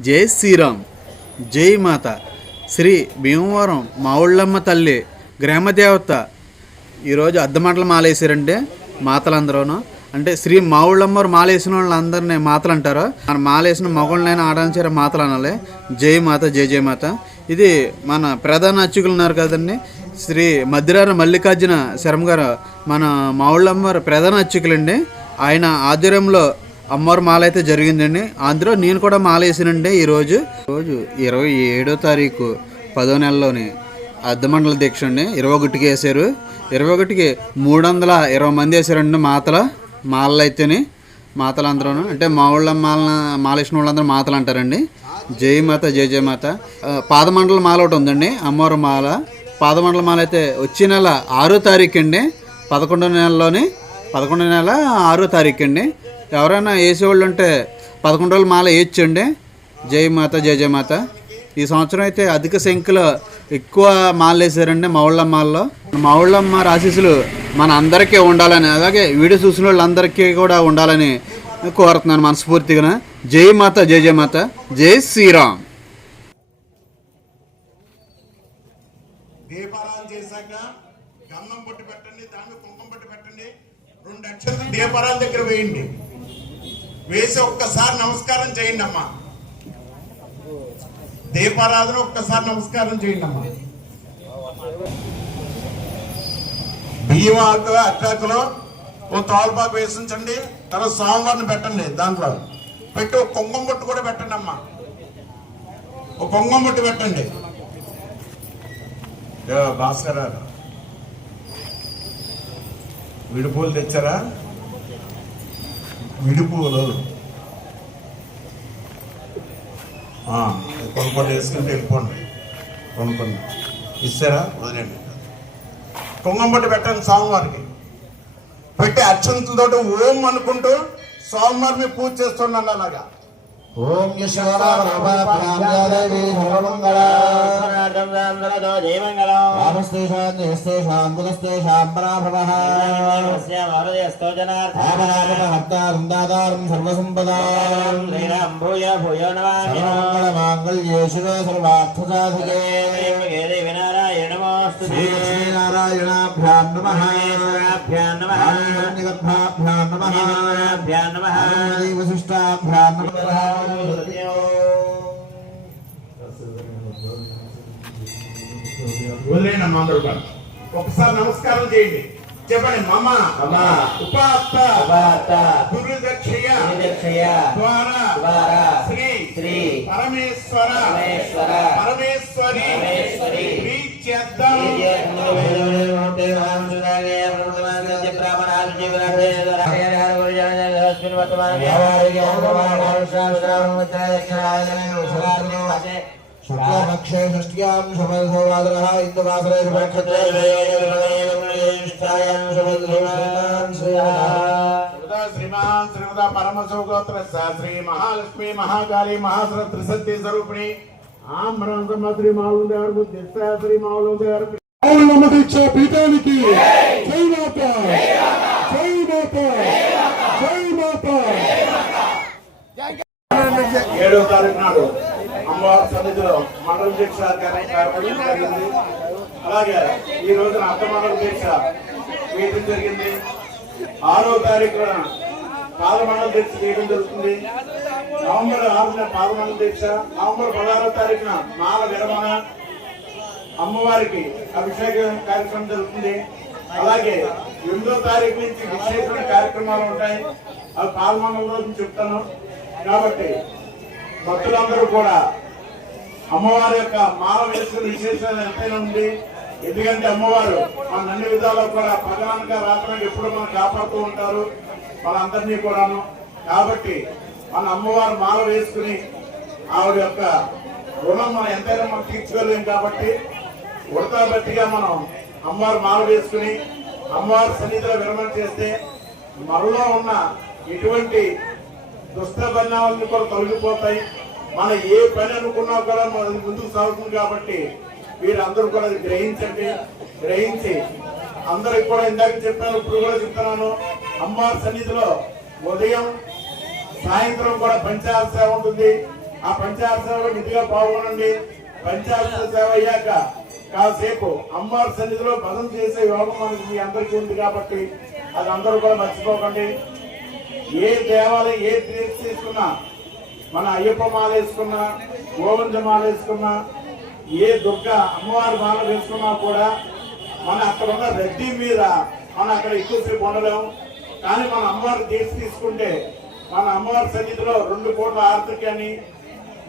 జై శ్రీరామ్. జై మాత. శ్రీ భీమవరం మావుళ్ళమ్మ తల్లి గ్రామదేవత. ఈరోజు అద్దమంటలు మాలేసారంటే మాతలందరూను. అంటే శ్రీ మావుళ్ళమ్మవారు మాలేసిన వాళ్ళందరినీ మాతలు అంటారు మన మాలేసిన మగళ్ళనైనా ఆడించారు మాతలు అనాలి జై మాత జై జై మాత. ఇది మన ప్రధాన అర్చకులు ఉన్నారు కదండి శ్రీ మద్దిరార మల్లికార్జున శర్మ గారు మన మావుళ్ళమ్మవారు ప్రధాన అర్చకులండి. ఆయన ఆధ్వర్యంలో అమ్మవారి మాల అయితే జరిగిందండి. అందులో నేను కూడా మాల వేసానండి ఈరోజు. రోజు ఇరవై ఏడో తారీఖు పదో నెలలోని అర్ధమండల దీక్ష అండి. ఇరవై ఒకటికి వేసారు ఇరవై ఒకటికి మూడు వందల ఇరవై మంది వేసారండి మాతల మాలలు అయితేనే మాతలు అందరూ అంటే మా ఊళ్ళ మాల మాల వేసిన వాళ్ళందరూ మాతలు అంటారండి. జై మాత జై జై మాత. పాదమండల మాల ఒకటి ఉందండి అమ్మవారి మాల. పాదమండల మాల అయితే వచ్చే నెల ఆరో తారీఖు అండి. పదకొండో నెలలోని పదకొండో నెల ఆరో తారీఖు అండి. ఎవరైనా వేసేవాళ్ళు ఉంటే పదకొండు రోజులు మాల వేయచ్చండి. జై మాత జయ జై మాత. ఈ సంవత్సరం అయితే అధిక సంఖ్యలో ఎక్కువ మాలలు వేసారండి మావుళ్ళమ్మ మావుళ్ళమ్మ రాశీసులు మన అందరికీ ఉండాలని అలాగే వీడియో చూసిన వాళ్ళందరికీ కూడా ఉండాలని కోరుతున్నాను మనస్ఫూర్తిగా జై మాత జయ జై మాత. జై శ్రీరామ్. దీపారాలు చేశాక గంధం పొట్టి పెట్టండి దాన్ని కుంకుమ పొట్టి పెట్టండి. రెండు దగ్గర వేయండి. వేసి ఒక్కసారి నమస్కారం చేయండి అమ్మా దీపారాధన ఒక్కసారి నమస్కారం చేయండి అమ్మా బియ్యం ఆకు అట్టాకులో ఓ తోలపాకు వేసించండి తర్వాత సోమవారం పెట్టండి దాంట్లో. పెట్టి ఒక కుంకుమ బొట్టు కూడా పెట్టండి అమ్మా. ఒక కుంగం బొట్టు పెట్టండి. భాస్కర్ విడిపూలు తెచ్చారా? విడిపూలు. ఆ, కొనుక్కొని వేసుకుంటే వెళ్ళిపోండి. కొనుక్కోండి. ఇస్తారా? వదిలేండి కుంగం పట్టు పెట్టండి స్వామివారికి. పెట్టి అర్చనతలతో ఓం అనుకుంటూ స్వామివారిని పూజ చేస్తున్నాను అలాగా. ఓం యశ్వరాదేవి రామస్తేషాం నిస్తేషాం దురస్తేషాం పరాభవః ఆపరాపహర్తారం దాతారం సర్వసంపదాం సర్వమంగళమాంగళ్యే శివే సర్వార్థసాధకే శ్రీలక్ష్మీనారాయణాభ్యాం నమః హిరణ్యగర్భాభ్యాం నమః వశిష్టాభ్యాం నమః వదిలేండి అమ్మ అందరూ కూడా. ఒకసారి నమస్కారం చేయండి చెప్పండి మమ మమ ఉపాత్త ఉపాత్త గురుదక్షయ గురుదక్షయ ద్వారా ద్వారా శ్రీ శ్రీ పరమేశ్వర పరమేశ్వర పరమేశ్వరి పరమేశ్వరి ప్రీత్యర్థం శుక్లపక్షే షష్ట్యాం శుభోదరः ఇందువాసరే శుభనక్షత్రే శ్రీమదా శ్రీమాన్ శ్రీమదా పరమశోగోత్ర శ్రీ మహాలక్ష్మి మహాకాళి మహాశ్ర త్రిసత్య స్వరూపిణి ఆమ్రం శ్రీ మావులు దేవరు శ్రీ మావులు దేవరు పీఠానికి జై మాత జై మాత జై మాత ఏడవ తారీఖు నాడు అమ్మవారి సన్నిధిలో మండల దీక్ష కార్యక్రమం జరిగింది అలాగే ఈ రోజున అర్ధ మండల దీక్ష వేయడం జరిగింది ఆరో తారీఖున పాదమండల దీక్ష వేయడం జరుగుతుంది నవంబర్ ఆరున పాదమండల దీక్ష నవంబర్ పదహారో తారీఖున మాల విరమణ. అమ్మవారికి అభిషేక కార్యక్రమం జరుగుతుంది. అలాగే ఎనిమిదో తారీఖు నుంచి విశేషమైన కార్యక్రమాలు ఉంటాయి. అవి పాల్గొన్న రోజు చెప్తాను. కాబట్టి భక్తులందరూ కూడా అమ్మవారి యొక్క మాల వేసుకుని విశేషాలు ఎంతైనా ఉంది. ఎందుకంటే అమ్మవారు మన అన్ని విధాలు కూడా పగలనక రాత్రి ఎప్పుడు మనం కాపాడుతూ ఉంటారు. వాళ్ళందరినీ కూడాను. కాబట్టి మన అమ్మవారు మాల వేసుకుని ఆవిడ యొక్క రుణం మనం ఎంతైనా మనం తీర్చుకోలేము కాబట్టి ఉడతా బట్టిగా మనం అమ్మవారు మాల వేసుకుని అమ్మవారి సన్నిధిలో విరమణ చేస్తే మనలో ఉన్న ఎటువంటి దుష్ట పరిణామాలను కూడా తొలగిపోతాయి. మనం ఏ పని అనుకున్నా కూడా మనది ముందుకు సాగుతుంది కాబట్టి వీరందరూ కూడా అది గ్రహించండి. గ్రహించి అందరికి కూడా ఇందాక చెప్పాను ఇప్పుడు కూడా చెప్తున్నాను. అమ్మవారి సన్నిధిలో ఉదయం సాయంత్రం కూడా పంచాల సేవ ఉంటుంది. ఆ పంచాయత్ సేవలో నిధిగా పాల్గొనండి. పంచాయతీ సేవ అయ్యాక కాసేపు అమ్మవారి సన్నిధిలో భజన చేసే యోగం మనకి మీ అందరికీ ఉంది కాబట్టి అది అందరూ కూడా మర్చిపోకండి. ఏ దేవాలయం ఏ తీర్చి తీసుకున్నా మన అయ్యప్ప మాల వేసుకున్నా గోవింద మాల వేసుకున్నా ఏ దుర్గ అమ్మవారి మాల వేసుకున్నా కూడా మన అక్కడ ఉన్న రెడ్డి మీద మనం అక్కడ ఎక్కువసేపు ఉండలేము. కానీ మన అమ్మవారి తీర్చి తీసుకుంటే మన అమ్మవారి సన్నిధిలో రెండు కోట్ల ఆర్తికి కానీ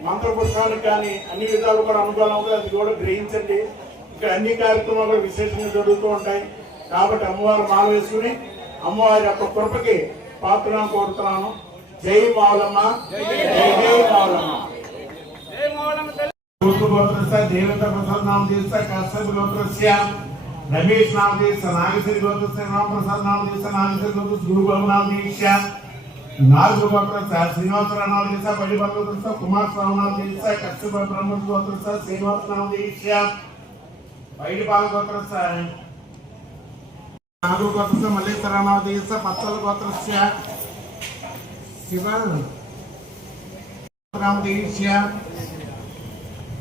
మంత్రపుష్పాలకు కానీ అన్ని విధాలు కూడా అనుకూలం అవుతుంది అది కూడా గ్రహించండి. ఇక్కడ అన్ని కార్యక్రమాలు కూడా విశేషంగా జరుగుతూ ఉంటాయి. కాబట్టి అమ్మవారు మాల వేసుకుని అమ్మవారి యొక్క కృపకి పాత్రను కోరుతున్నాను. జై మావులమ్మ జై జై మావులమ్మ దేవేంద్ర ప్రసాద్ నామ దేశ కశ్యప గోత్రస్య రమేష్ నామ దేశ నాగశ్రీ గోత్రస్య రామ ప్రసాద్ నామ దేశ నాగశ్రీ గోత్రస్ గురు బాబు నామ దేశ నాలుగు గోత్రస్య శ్రీనివాసరావు చేశా దేశ పడిపల్ గోత్రస్య కుమార్ స్వామి నామ దేశ కశ్యప బ్రహ్మ గోత్రస్య శ్రీనివాస నామ దేశ బయటిపాల నాలుగు గోత్రస్య మల్లేశ్వర నామ దేశ పచ్చల గోత్రస్య శివ రామ దేశ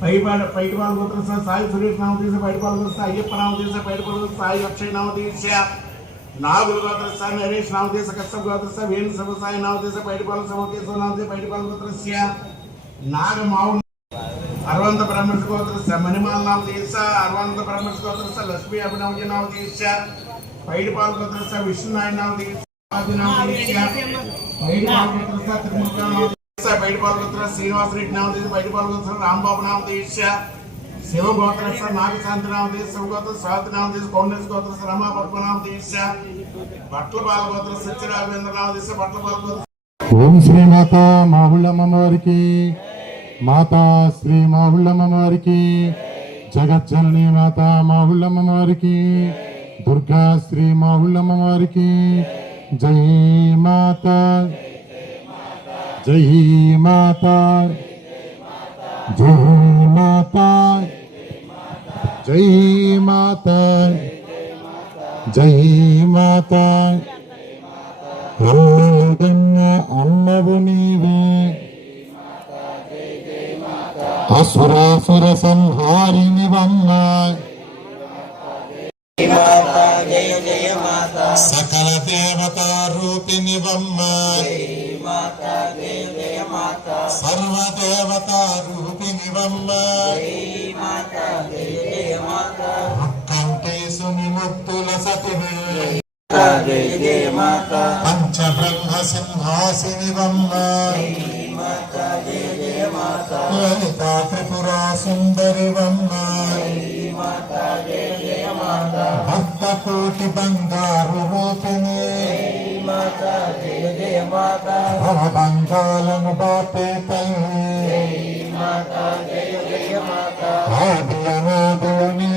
పైపాల పైటిపాల గోత్ర సాయి సురేష్ నామ తీసే పైటిపాల గోత్ర అయ్యప్ప నామ తీసే పైటిపాల గోత్ర సాయి అక్షయ్ నామ తీసే నాగుల గోత్ర సాయి నరేష్ నామ తీసే కశ్యప్ గోత్ర సాయి వేణు శివ సాయి నామ తీసే పైటిపాల శివకేశ్వర నామ తీసే నాగ మావు అరవంత బ్రహ్మణ గోత్రస్య మణిమాల నామదేశ అరవంత బ్రహ్మణ గోత్రస్య లక్ష్మీ అభినవజ నామదేశ తీస గోత్రస్య విష్ణునాయన నామదేశ నామ గోత్రస్య త్రిమూర్తి నామ తీస గోత్ర శ్రీనివాసరెడ్డి నామదేశ తీస గోత్ర రాంబాబు నామదేశ తీస శివ గోత్ర నాగశాంతి నామ తీస శివ గోత్ర స్వాతి నామ బట్ల బాలగోత్ర గోత్ర సత్యరాఘవేంద్ర నామ బట్ల బాలగోత్ర ఓం శ్రీ మాత మావుళ్ళమ్మ వారికి మాతా శ్రీ మావుళ్ళమ్మ వారికి జగజ్జనని మాత మావుళ్ళమ్మ వారికి దుర్గా శ్రీ మావుళ్ళమ్మ వారికి జై మాత జై మాత జై మాత. జై మాత జై మాత అన్నదన్న అన్నవు నీవే అసురాసుర సంహారిని వన్న సకల దేవతా రూపిణి వమ్మ సర్వదేవతా రూపిణి వమ్మ కంఠేశుని ముక్తుల సతివే పంచబ్రహ్మ సింహాసిని లలితా త్రిపురా సుందరి వమ్మ భక్త కోటి బంగారు రూపిణి భవ బంగాలను బాపే తల్లి ఆది అనాదులు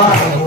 Bye.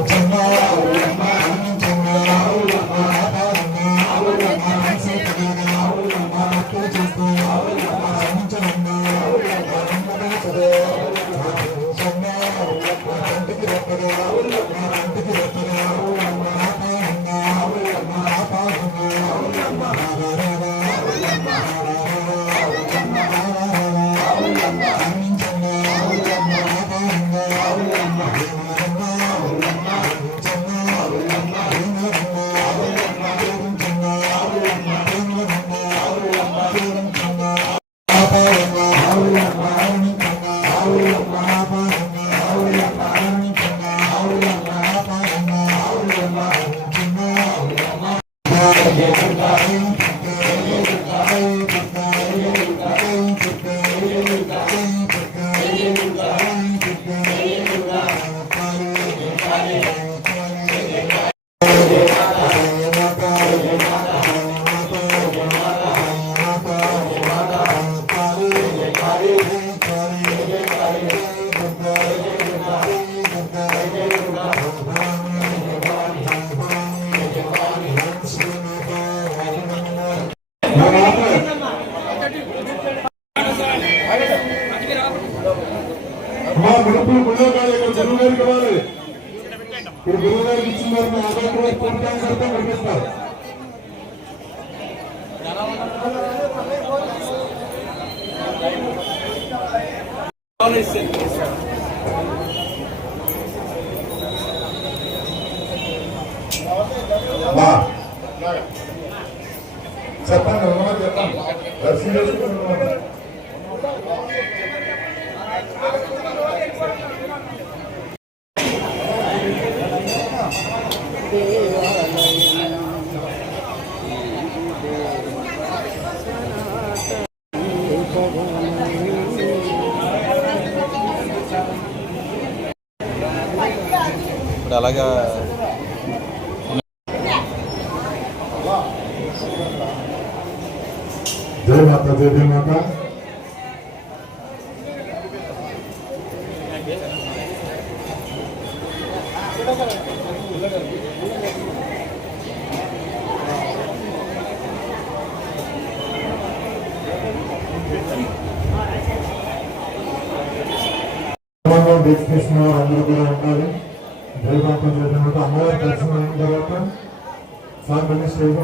బా. చెప్పండి చెప్పండి ఇప్పుడు అలాగా జై మాత జై జై మాత డెస్టినేషన్ అందరూ కూడా ఉండాలి జై మాత అమ్మవారి దర్శనం అయిన తర్వాత సార్ మళ్ళీ స్టేజ్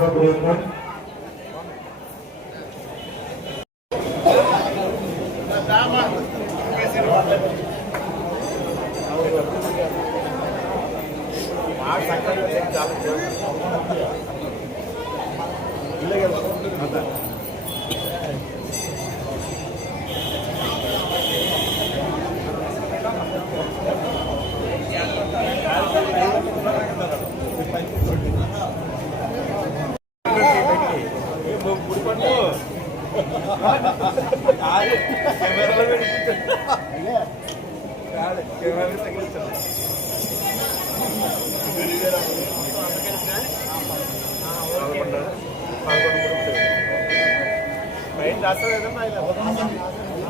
রাস্তা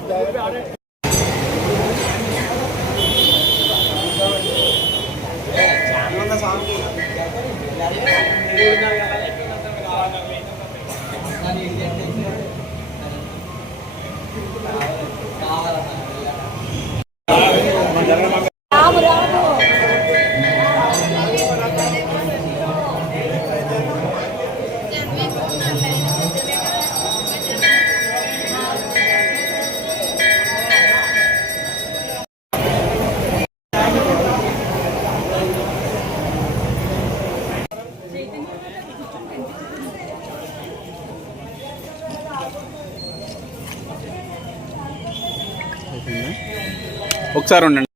ఒకసారి ఉండండి